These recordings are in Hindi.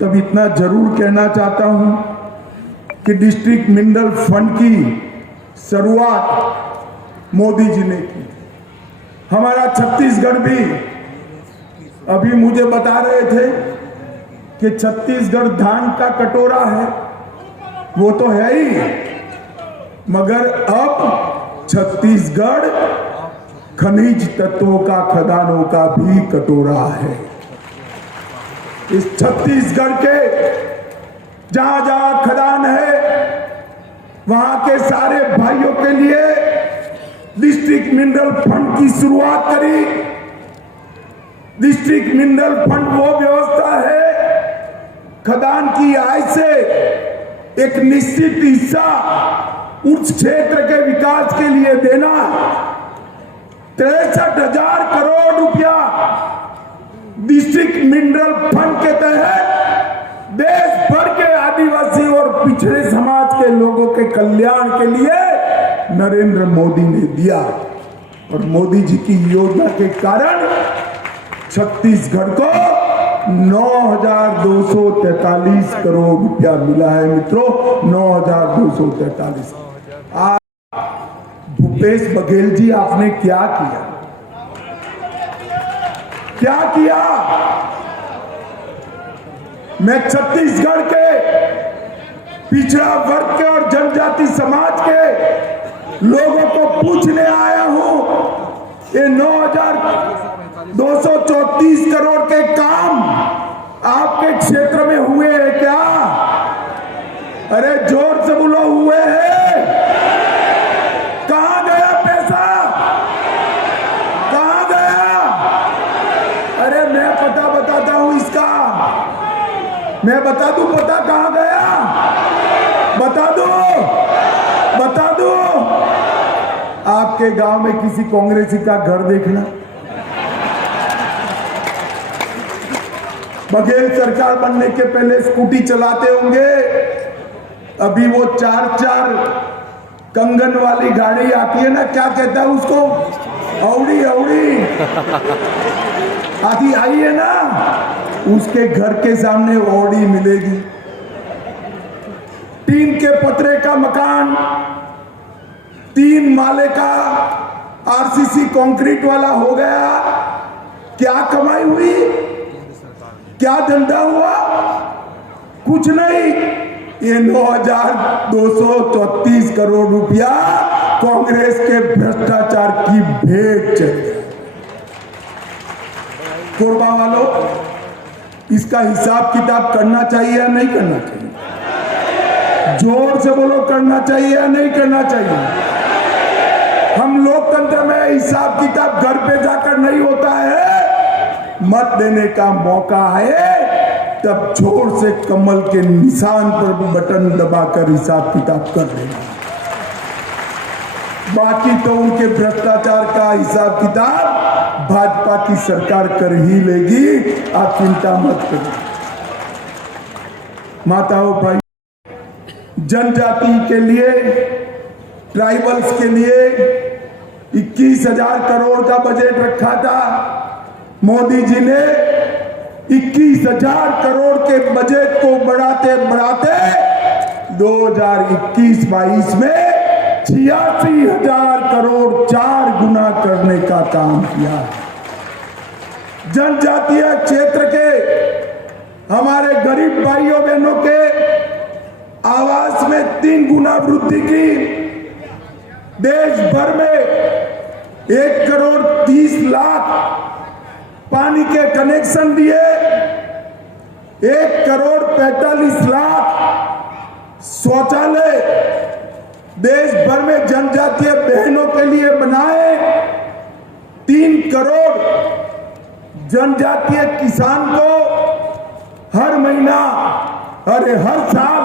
तब इतना जरूर कहना चाहता हूं कि डिस्ट्रिक्ट मिनरल फंड की शुरुआत मोदी जी ने की। हमारा छत्तीसगढ़ भी, अभी मुझे बता रहे थे कि छत्तीसगढ़ धान का कटोरा है, वो तो है ही, मगर अब छत्तीसगढ़ खनिज तत्वों का, खदानों का भी कटोरा है। इस छत्तीसगढ़ के जहां जहां खदान है, वहां के सारे भाइयों के लिए डिस्ट्रिक्ट मिनरल फंड की शुरुआत करी। डिस्ट्रिक्ट मिनरल फंड वो व्यवस्था है, खदान की आय से एक निश्चित हिस्सा उस क्षेत्र के विकास के लिए देना। 63,000 करोड़ रुपया डिस्ट्रिक्ट मिनरल फंड के तहत देश भर के आदिवासी और पिछड़े समाज के लोगों के कल्याण के लिए नरेंद्र मोदी ने दिया। और मोदी जी की योजना के कारण छत्तीसगढ़ को 9,243 करोड़ रुपया मिला है मित्रों, 9,243। आज भूपेश बघेल जी, आपने क्या किया? क्या किया? मैं छत्तीसगढ़ के पिछड़ा वर्ग के और जनजाति समाज के लोगों को पूछने आया हूं, ये 9,234 करोड़ के काम आपके क्षेत्र में हुए हैं क्या? अरे जोर से बोलो, हुए हैं? कहां गया पैसा? कहां गया? अरे मैं पता बताता हूं इसका, मैं बता दूं पता कहां गया? बता दो, बता दो। आपके गांव में किसी कांग्रेसी का घर देखना। बघेल सरकार बनने के पहले स्कूटी चलाते होंगे, अभी वो 4-4 कंगन वाली गाड़ी आती है ना, क्या कहता है उसको? औड़ी औड़ी आती आई है ना, उसके घर के सामने औड़ी मिलेगी। टीन के पतरे का मकान, 3 माले का आरसीसी कंक्रीट वाला हो गया। क्या कमाई हुई? क्या धंधा हुआ? कुछ नहीं। ये 9,234 करोड़ रुपया कांग्रेस के भ्रष्टाचार की भेंट चली। कोरबा वालों, इसका हिसाब किताब करना चाहिए या नहीं करना चाहिए? जोर से बोलो, करना चाहिए या नहीं करना चाहिए? हम लोकतंत्र में हिसाब किताब घर पे जाकर नहीं होता है, मत देने का मौका है तब जोर से कमल के निशान पर बटन दबाकर हिसाब किताब कर देना। बाकी तो उनके भ्रष्टाचार का हिसाब किताब भाजपा की सरकार कर ही लेगी, आप चिंता मत करिए। माताओं भाई, जनजाति के लिए, ट्राइबल्स के लिए 21,000 करोड़ का बजट रखा था। मोदी जी ने 21,000 करोड़ के बजट को बढ़ाते बढ़ाते 2021-22 में 86,000 करोड़ 4 गुना करने का काम किया। जनजातीय क्षेत्र के हमारे गरीब भाइयों बहनों के आवास में 3 गुना वृद्धि की। देश भर में 1,30,00,000 पानी के कनेक्शन दिए, 1,45,00,000 शौचालय देश भर में जनजातीय बहनों के लिए बनाए। 3 करोड़ जनजातीय किसान को हर महीना, अरे हर साल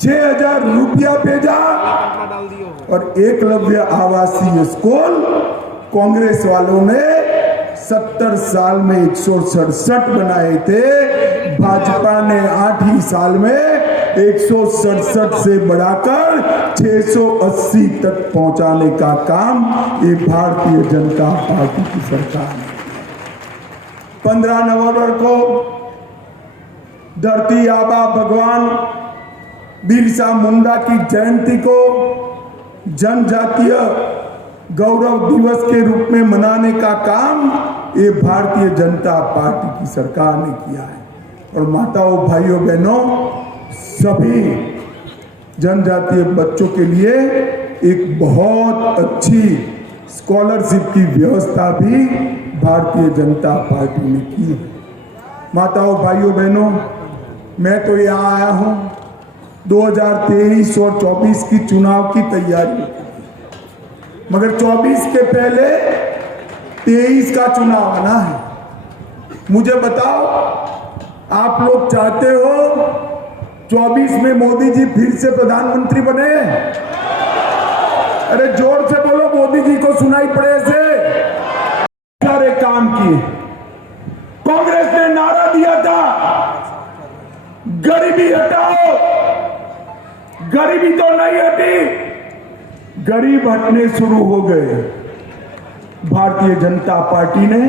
6,000 रुपया भेजा। और एकलव्य आवासीय स्कूल कांग्रेस वालों ने 70 साल में 167 बनाए थे, भाजपा ने 8 ही साल में 167 से बढ़ाकर 680 तक पहुंचाने का काम ये भारतीय जनता पार्टी की सरकार ने। 15 नवंबर को धरती आबा भगवान बिरसा मुंडा की जयंती को जनजातीय गौरव दिवस के रूप में मनाने का काम ये भारतीय जनता पार्टी की सरकार ने किया है। और माताओं, भाइयों, बहनों, सभी जनजातीय बच्चों के लिए एक बहुत अच्छी स्कॉलरशिप की व्यवस्था भी भारतीय जनता पार्टी ने की है। माताओं, भाइयों, बहनों, मैं तो यहाँ आया हूँ 2023 और 24 की चुनाव की तैयारी, मगर 24 के पहले 23 का चुनाव आना है। मुझे बताओ, आप लोग चाहते हो 24 में मोदी जी फिर से प्रधानमंत्री बने? अरे जोर से बोलो, मोदी जी को सुनाई पड़े से। सारे काम किए। कांग्रेस ने नारा दिया था गरीबी हटाओ, गरीबी तो नहीं हटी, गरीब हटने शुरू हो गए। भारतीय जनता पार्टी ने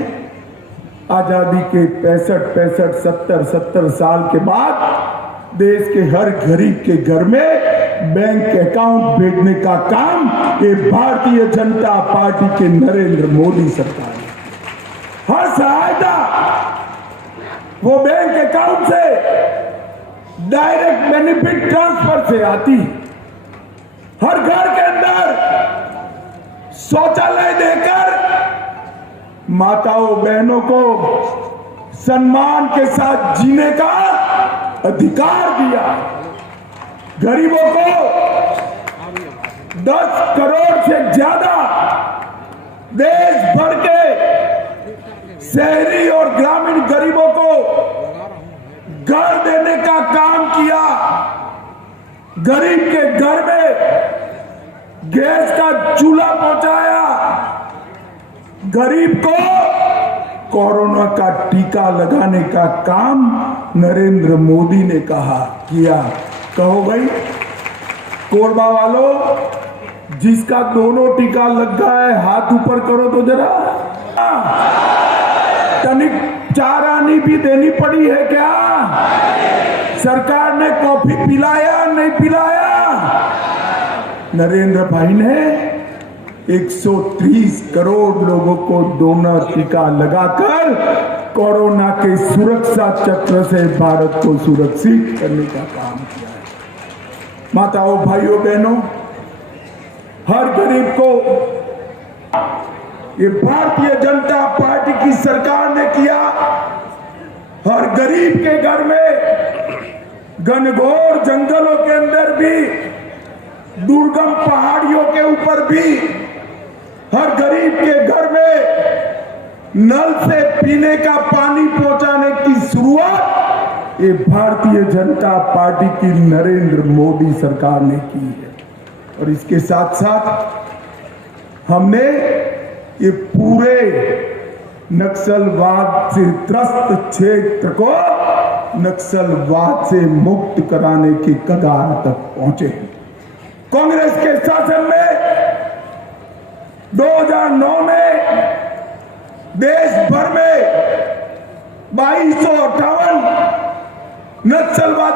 आजादी के 65, 70 साल के बाद देश के हर गरीब के घर में बैंक अकाउंट भेजने का काम ये भारतीय जनता पार्टी के नरेंद्र मोदी सरकार ने। हर सहायता वो बैंक अकाउंट से डायरेक्ट बेनिफिट ट्रांसफर से आती। हर घर के अंदर शौचालय देकर माताओं बहनों को सम्मान के साथ जीने का अधिकार दिया। गरीबों को 10 करोड़ से ज्यादा देश भर के शहरी और ग्रामीण गरीबों को घर देने का काम किया। गरीब के घर में गैस का चूल्हा पहुंचाया। गरीब को कोरोना का टीका लगाने का काम नरेंद्र मोदी ने किया। कहो भाई, कोरबा वालों, जिसका दोनों टीका लग गया है हाथ ऊपर करो तो जरा। तनिक चारानी भी देनी पड़ी है क्या? सरकार ने कॉफी पिलाया नहीं पिलाया? नरेंद्र भाई ने 130 करोड़ लोगों को दोनों टीका लगाकर कोरोना के सुरक्षा चक्र से भारत को सुरक्षित करने का काम किया है। माताओं, भाइयों, बहनों, हर गरीब को ये भारतीय जनता पार्टी की सरकार ने किया। हर गरीब के घर में घनघोर जंगलों के अंदर भी, दुर्गम पहाड़ियों के ऊपर भी हर गरीब के घर में नल से पीने का पानी पहुंचाने की शुरुआत ये भारतीय जनता पार्टी की नरेंद्र मोदी सरकार ने की है। और इसके साथ साथ हमने ये पूरे नक्सलवाद से त्रस्त क्षेत्र को नक्सलवाद से मुक्त कराने की कगार तक पहुंचे। कांग्रेस के शासन में 2009 में देश भर में 2258 नक्सलवादी